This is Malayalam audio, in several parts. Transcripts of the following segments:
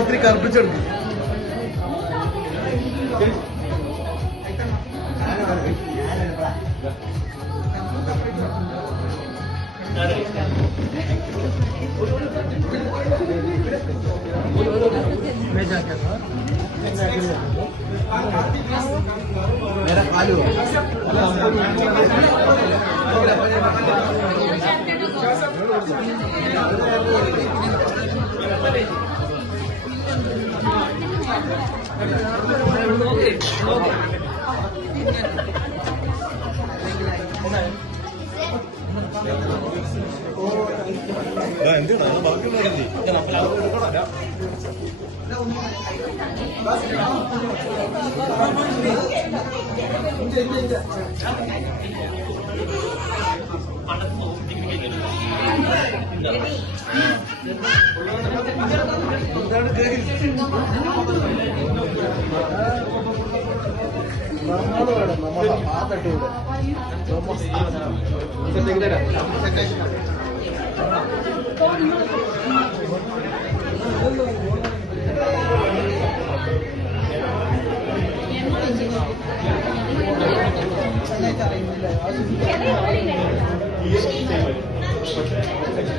ഇത്തിരി കറുപ്പിച്ചെടുക്കും. मेरा आलू എന്തിനാണ് ബാക്കിയുള്ളവരല്ലേ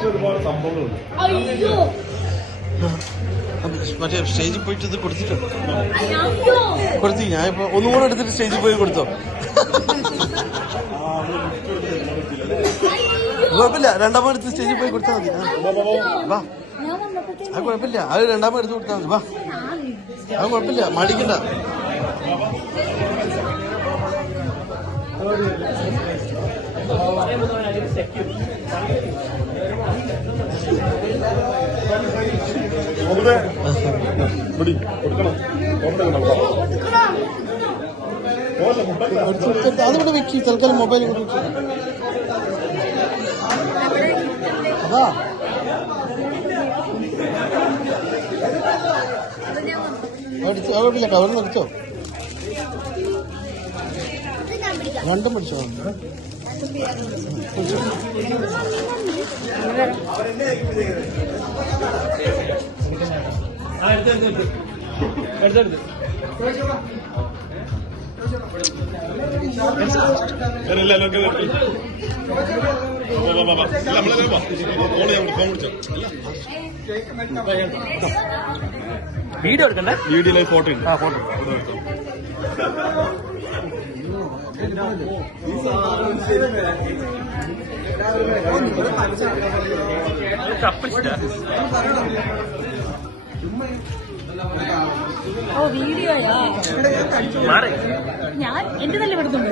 ഒരുപാട് സംഭവങ്ങളുണ്ട്. മറ്റേ സ്റ്റേജിൽ പോയിട്ട് ഇത് കൊടുത്തിട്ടുണ്ട്. കൊടുത്തു ഞാൻ ഇപ്പൊ ഒന്നും കൂടെ എടുത്തിട്ട് സ്റ്റേജിൽ പോയി കൊടുത്തോ. കുഴപ്പമില്ല, രണ്ടാമത് എടുത്ത് സ്റ്റേജിൽ പോയി കൊടുത്താൽ മതി. വാ, അത് കുഴപ്പമില്ല, അത് രണ്ടാമത് എടുത്ത് കൊടുത്താൽ മതി. വാ, അത് കുഴപ്പമില്ല, മടിക്കണ്ട. അതിവിടെ വെക്കി തൽക്കാലം മൊബൈൽ അതാ കുഴപ്പമില്ല, കവറിൽ നിർത്തോ. രണ്ടും പഠിച്ചോ. വീഡിയോ എടുക്കണ്ടേ? വീഡിയോയിൽ ഫോട്ടോ ഉണ്ട്. ആ ഫോട്ടോ ഓ വീഡിയോയാ ഞാൻ എന്റെ തന്നെ എടുത്തുണ്ട്.